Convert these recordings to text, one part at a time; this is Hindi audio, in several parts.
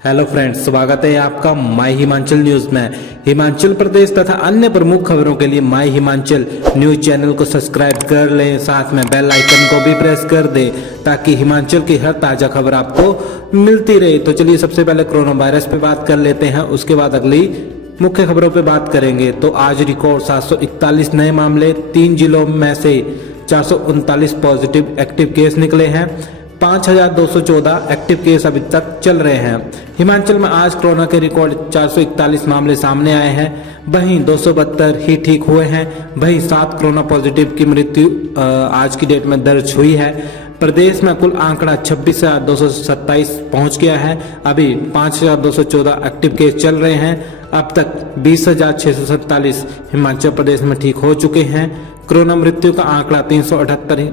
हेलो फ्रेंड्स, स्वागत है आपका माय हिमाचल न्यूज में। हिमाचल प्रदेश तथा अन्य प्रमुख खबरों के लिए माय हिमाचल न्यूज चैनल को सब्सक्राइब कर लें, साथ में बेल आइकन को भी प्रेस कर दें ताकि हिमाचल की हर ताजा खबर आपको मिलती रहे। तो चलिए सबसे पहले कोरोना वायरस पे बात कर लेते हैं, उसके बाद अगली मुख्य खबरों पे बात करेंगे। तो आज रिकॉर्ड 741 नए मामले, 3 जिलों में से 439 पॉजिटिव एक्टिव केस निकले हैं। 5214 एक्टिव केस अभी तक चल रहे हैं। हिमाचल में आज कोरोना के रिकॉर्ड 441 मामले सामने आए हैं, वहीं 272 ही ठीक हुए हैं। वहीं 7 कोरोना पॉजिटिव की मृत्यु आज की डेट में दर्ज हुई है। प्रदेश में कुल आंकड़ा 26,227 पहुंच गया है। अभी 5,214 एक्टिव केस चल रहे हैं। अब तक 20,647 हिमाचल प्रदेश में ठीक हो चुके हैं। कोरोना मृत्यु का आंकड़ा 378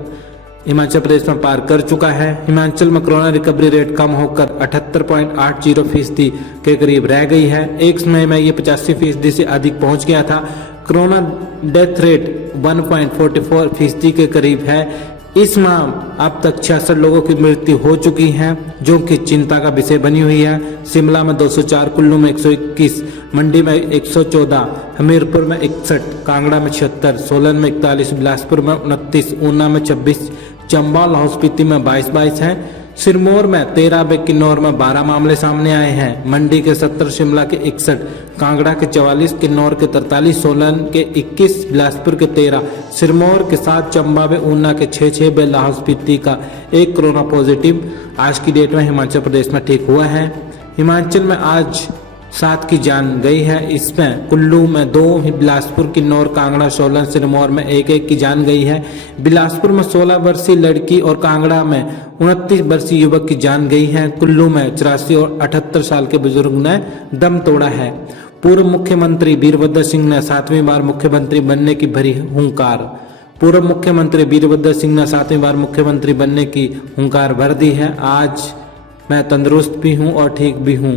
हिमाचल प्रदेश में पार कर चुका है। हिमाचल में कोरोना रिकवरी रेट कम होकर 78.80% के करीब रह गई है। एक समय में ये 85% से अधिक पहुंच गया था। कोरोना डेथ रेट 1.44% के करीब है। इस माह अब तक 66 लोगों की मृत्यु हो चुकी है, जो कि चिंता का विषय बनी हुई है। शिमला में 204, कुल्लू में 121, मंडी में 114, हमीरपुर में 61, कांगड़ा में 76, सोलन में 41, बिलासपुर में 29, ऊना में 26, चंबा लाहौल स्पीति में 22 हैं। सिरमौर में 13, किन्नौर में 12 मामले सामने आए हैं। मंडी के 70, शिमला के 61, कांगड़ा के 44, किन्नौर के 43, सोलन के 21, बिलासपुर के 13, सिरमौर के 7, चंबा में ऊना के 6, लाहौल स्पीति का 1 कोरोना पॉजिटिव आज की डेट में हिमाचल प्रदेश में ठीक हुआ है। हिमाचल में आज 7 की जान गई है। इसमें कुल्लू में 2, बिलासपुर, किन्नौर, कांगड़ा, सोलन, सिरमौर में 1 की जान गई है। बिलासपुर में 16 वर्षीय लड़की और कांगड़ा में 29 वर्षीय युवक की जान गई है। कुल्लू में 84 और 78 साल के बुजुर्ग ने दम तोड़ा है। पूर्व मुख्यमंत्री वीरभद्र सिंह ने 7वीं बार मुख्यमंत्री बनने की भरी हुंकार। पूर्व मुख्यमंत्री वीरभद्र सिंह ने 7वीं बार मुख्यमंत्री बनने की हुंकार भर दी है। आज मैं तंदुरुस्त भी हूं और ठीक भी हूं।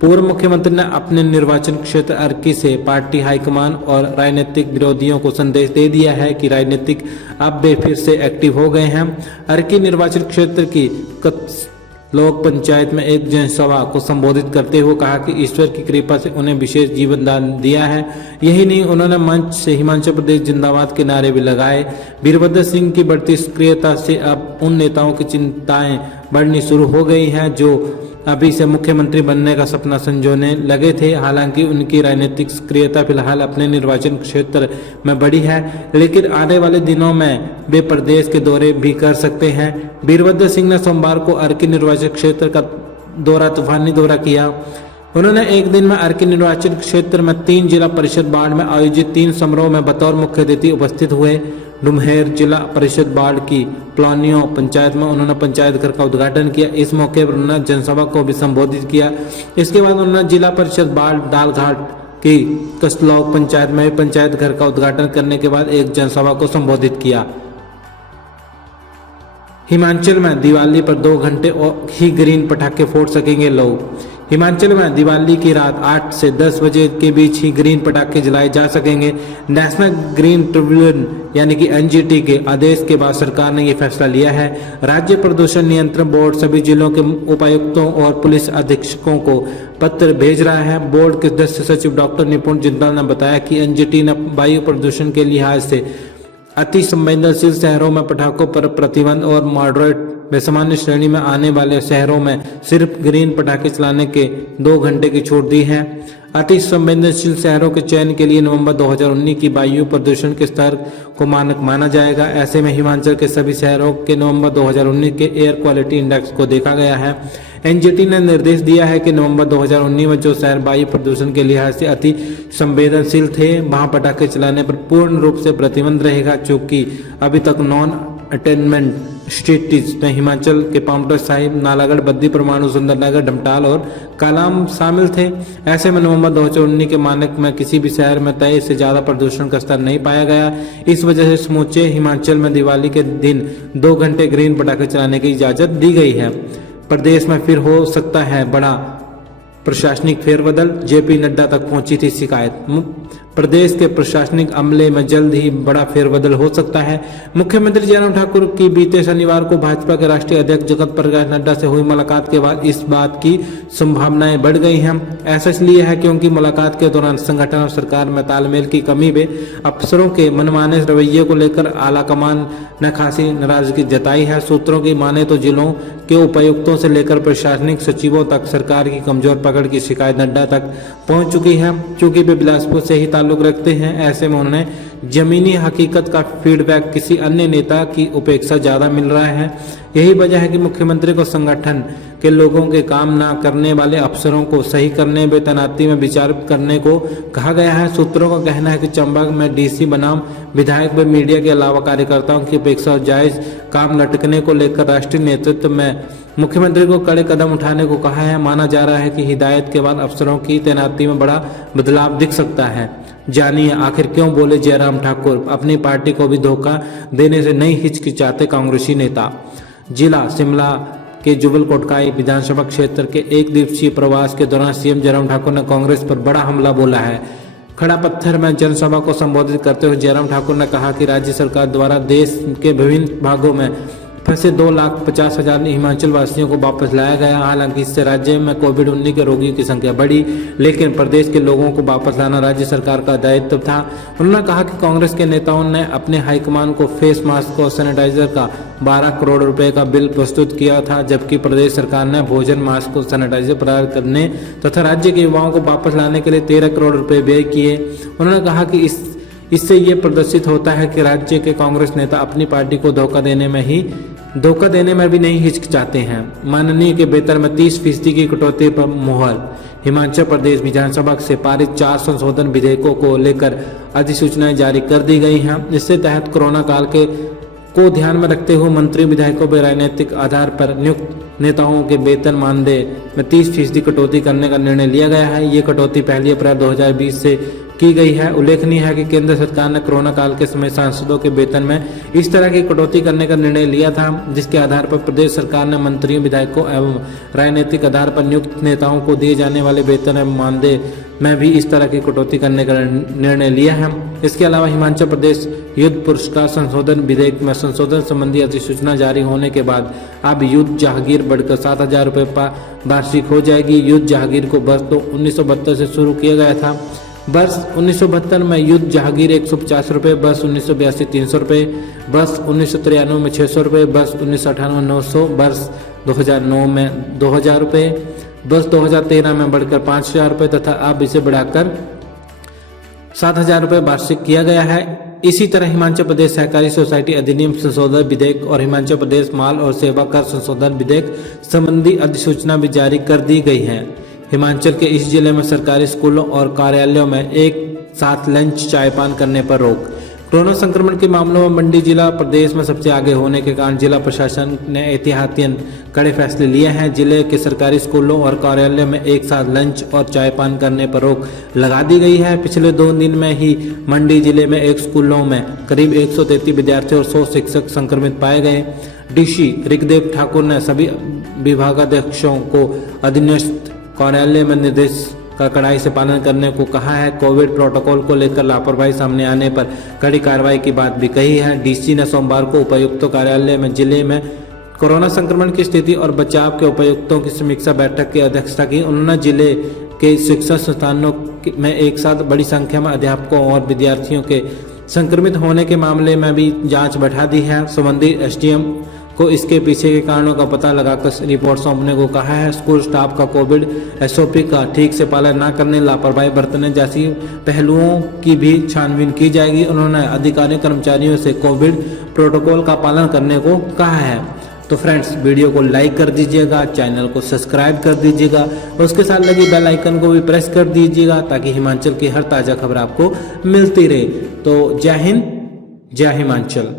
पूर्व मुख्यमंत्री ने अपने निर्वाचन क्षेत्र अर्की से पार्टी हाईकमान और राजनीतिक विरोधियों को संदेश दे दिया है कि राजनीतिक अब वे फिर से एक्टिव हो गए हैं। अर्की निर्वाचन क्षेत्र की लोक पंचायत में एक जनसभा को संबोधित करते हुए कहा कि ईश्वर की कृपा से उन्हें विशेष जीवन दान दिया है। यही नहीं, उन्होंने मंच से हिमाचल प्रदेश जिंदाबाद के नारे भी लगाए। वीरभद्र सिंह की बढ़ती सक्रियता से अब उन नेताओं की चिंताएं बढ़नी शुरू हो गई हैं जो अभी से मुख्यमंत्री बनने का सपना संजोने लगे थे। हालांकि उनकी राजनीतिक सक्रियता फिलहाल अपने निर्वाचन क्षेत्र में बढ़ी है, लेकिन आने वाले दिनों में वे प्रदेश के दौरे भी कर सकते हैं। वीरभद्र सिंह ने सोमवार को अर्की निर्वाचन क्षेत्र का तूफानी दौरा किया। उन्होंने एक दिन में अर्की निर्वाचन क्षेत्र में 3 जिला परिषद वार्ड में आयोजित 3 समारोह में बतौर मुख्य अतिथि उपस्थित हुए। डुम्हेर जिला परिषद वार्ड की प्लानियों पंचायत में उन्होंने पंचायत घर का उद्घाटन किया। इस मौके पर उन्होंने जनसभा को भी संबोधित किया। इसके बाद उन्होंने जिला परिषद वार्ड दालघाट की कसलौक पंचायत में पंचायत घर का उद्घाटन करने के बाद एक जनसभा को संबोधित किया। हिमाचल में दिवाली पर 2 घंटे ही ग्रीन पटाखे फोड़ सकेंगे लोग। हिमाचल में दिवाली की रात 8 से 10 बजे के बीच ही ग्रीन पटाखे जलाए जा सकेंगे। नेशनल ग्रीन ट्रिब्यूनल यानी कि एनजीटी के आदेश के बाद सरकार ने ये फैसला लिया है। राज्य प्रदूषण नियंत्रण बोर्ड सभी जिलों के उपायुक्तों और पुलिस अधीक्षकों को पत्र भेज रहा है। बोर्ड के सदस्य सचिव डॉक्टर निपुण जिंदाल ने बताया कि एनजीटी ने वायु प्रदूषण के लिहाज से अति संवेदनशील शहरों में पटाखों पर प्रतिबंध और मॉडरेट व सामान्य श्रेणी में आने वाले शहरों में सिर्फ ग्रीन पटाखे चलाने के 2 घंटे की छूट दी है। अति संवेदनशील शहरों के चयन के लिए नवंबर 2019 की वायु प्रदूषण के स्तर को मानक माना जाएगा। ऐसे में हिमाचल के सभी शहरों के नवंबर 2019 के एयर क्वालिटी इंडेक्स को देखा गया है। एनजीटी ने निर्देश दिया है कि नवंबर 2019 में जो शहर वायु प्रदूषण के लिहाज से अति संवेदनशील थे, वहां पटाखे चलाने पर पूर्ण रूप से प्रतिबंध रहेगा। चूंकि अभी तक नॉन अटेनमेंट सिटीज में हिमाचल के पावंटा साहिब, नालागढ़, बद्दी, परमाणु, सुंदरनगर, डमटाल और कालाम शामिल थे। ऐसे में नवंबर 2019 के मानक में किसी भी शहर में तय से ज्यादा प्रदूषण का स्तर नहीं पाया गया। इस वजह से समूचे हिमाचल में दिवाली के दिन 2 घंटे ग्रीन पटाखे चलाने की इजाजत दी गई है। प्रदेश में फिर हो सकता है बड़ा प्रशासनिक फेरबदल। जेपी नड्डा तक पहुंची थी शिकायत। प्रदेश के प्रशासनिक अमले में जल्द ही बड़ा फेरबदल हो सकता है। मुख्यमंत्री जयराम ठाकुर की बीते शनिवार को भाजपा के राष्ट्रीय अध्यक्ष जगत प्रकाश नड्डा से हुई मुलाकात के बाद इस बात की संभावनाएं बढ़ गई हैं। ऐसा इसलिए है क्योंकि मुलाकात के दौरान संगठन और सरकार में तालमेल की कमी में अफसरों के मनमाने रवैये को लेकर आलाकमान ने खासी नाराजगी जताई है। सूत्रों की माने तो जिलों के उपायुक्तों से लेकर प्रशासनिक सचिवों तक सरकार की कमजोर पकड़ की शिकायत नड्डा तक पहुंच चुकी है। क्योंकि वे बिलासपुर से ही ताल्लुक रखते हैं, ऐसे में उन्हें जमीनी हकीकत का फीडबैक किसी अन्य नेता की उपेक्षा ज्यादा मिल रहा है। यही वजह है कि मुख्यमंत्री को संगठन के लोगों के काम ना करने वाले अफसरों को सही करने में तैनाती में विचार करने को कहा गया है। सूत्रों का कहना है कि चंबा में डीसी बनाम विधायक व मीडिया के अलावा कार्यकर्ताओं की अपेक्षा जायज काम लटकने को लेकर राष्ट्रीय नेतृत्व में मुख्यमंत्री को कड़े कदम उठाने को कहा है। माना जा रहा है कि हिदायत के बाद अफसरों की तैनाती में बड़ा बदलाव दिख सकता है। जानिए आखिर क्यों बोले जयराम ठाकुर, अपनी पार्टी को भी धोखा देने से नहीं हिचकिचाते कांग्रेसी नेता। जिला शिमला के जुबल कोटकाई विधानसभा क्षेत्र के एक दिवसीय प्रवास के दौरान सीएम जयराम ठाकुर ने कांग्रेस पर बड़ा हमला बोला है। खड़ा पत्थर में जनसभा को संबोधित करते हुए जयराम ठाकुर ने कहा कि राज्य सरकार द्वारा देश के विभिन्न भागों में फंसे 2,50,000 हिमाचल वासियों को वापस लाया गया। हालांकि इससे राज्य में कोविड-19 के रोगियों की संख्या बढ़ी, लेकिन प्रदेश के लोगों को वापस लाना राज्य सरकार का दायित्व था। उन्होंने कहा कि कांग्रेस के नेताओं ने अपने हाईकमान को फेस मास्क और सैनिटाइजर का 12 करोड़ रुपए का बिल प्रस्तुत किया था, जबकि प्रदेश सरकार ने भोजन मास्क और सैनिटाइजर प्रदान करने तथा राज्य के युवाओं को वापस लाने के लिए 13 करोड़ रुपए व्यय किए। उन्होंने कहा कि इससे ये प्रदर्शित होता है कि राज्य के कांग्रेस नेता अपनी पार्टी को धोखा देने में भी नहीं हिचकिचाते हैं। माननीय के वेतन में 30% की कटौती पर मुहर। हिमाचल प्रदेश विधानसभा से पारित 4 संशोधन विधेयकों को लेकर अधिसूचनाएं जारी कर दी गई हैं। इसके तहत कोरोना काल को ध्यान में रखते हुए मंत्री विधायकों पर राजनीतिक आधार पर नियुक्त नेताओं के वेतन मानदेय में 30% कटौती करने का निर्णय लिया गया है। ये कटौती 1 अप्रैल 2020 से की गई है। उल्लेखनीय है कि केंद्र सरकार ने कोरोना काल के समय सांसदों के वेतन में इस तरह की कटौती करने का निर्णय लिया था, जिसके आधार पर प्रदेश सरकार ने मंत्रियों, विधायकों एवं राजनीतिक आधार पर नियुक्त नेताओं को दिए जाने वाले वेतन एवं मानदेय में भी इस तरह की कटौती करने का निर्णय लिया है। इसके अलावा हिमाचल प्रदेश युद्ध पुरस्कार संशोधन विधेयक में संशोधन संबंधी अधिसूचना जारी होने के बाद अब युद्ध जहागीर बढ़कर 7,000 रुपये वार्षिक हो जाएगी। युद्ध जहागीर को वर्ष 1972 से शुरू किया गया था। वर्ष 1972 में युद्ध जहागीर 150 रुपये, वर्ष 1982 300 रुपये, वर्ष 1993 में 600 रुपये, वर्ष 1998 900, वर्ष 2009 में 2,000 रुपये, वर्ष 2013 में बढ़कर 5,000 रुपये तथा अब इसे बढ़ाकर 7,000 रुपये वार्षिक किया गया है। इसी तरह हिमाचल प्रदेश सहकारी सोसाइटी अधिनियम संशोधन विधेयक और हिमाचल प्रदेश माल और सेवा कर संशोधन विधेयक संबंधी अधिसूचना भी जारी कर दी गई है। हिमाचल के इस जिले में सरकारी स्कूलों और कार्यालयों में एक साथ लंच चायपान करने पर रोक। कोरोना संक्रमण के मामलों में मंडी जिला प्रदेश में सबसे आगे होने के कारण जिला प्रशासन ने एहतियातन कड़े फैसले लिए हैं। जिले के सरकारी स्कूलों और कार्यालयों में एक साथ लंच और चायपान करने पर रोक लगा दी गई है। पिछले 2 दिन में ही मंडी जिले में एक स्कूलों में करीब 133 विद्यार्थी और 100 शिक्षक संक्रमित पाए गए। डीसी ऋग्देव ठाकुर ने सभी विभागाध्यक्षों को अधीनस्थ कार्यालय में निर्देश का कड़ाई से पालन करने को कहा है। कोविड प्रोटोकॉल को लेकर लापरवाही सामने आने पर कड़ी कार्रवाई की बात भी कही है। डीसी ने सोमवार को उपायुक्तों कार्यालय में जिले में कोरोना संक्रमण की स्थिति और बचाव के उपायुक्तों की समीक्षा बैठक की अध्यक्षता की। उन्होंने जिले के शिक्षा संस्थानों में एक साथ बड़ी संख्या में अध्यापकों और विद्यार्थियों के संक्रमित होने के मामले में भी जाँच बढ़ा दी है। संबंधित SDM को इसके पीछे के कारणों का पता लगाकर रिपोर्ट सौंपने को कहा है। स्कूल स्टाफ का कोविड SOP का ठीक से पालन न करने, लापरवाही बरतने जैसी पहलुओं की भी छानबीन की जाएगी। उन्होंने अधिकारी कर्मचारियों से कोविड प्रोटोकॉल का पालन करने को कहा है। तो फ्रेंड्स, वीडियो को लाइक कर दीजिएगा, चैनल को सब्सक्राइब कर दीजिएगा और उसके साथ लगी बेल आइकन को भी प्रेस कर दीजिएगा ताकि हिमाचल की हर ताज़ा खबर आपको मिलती रहे। तो जय हिंद, जय हिमाचल।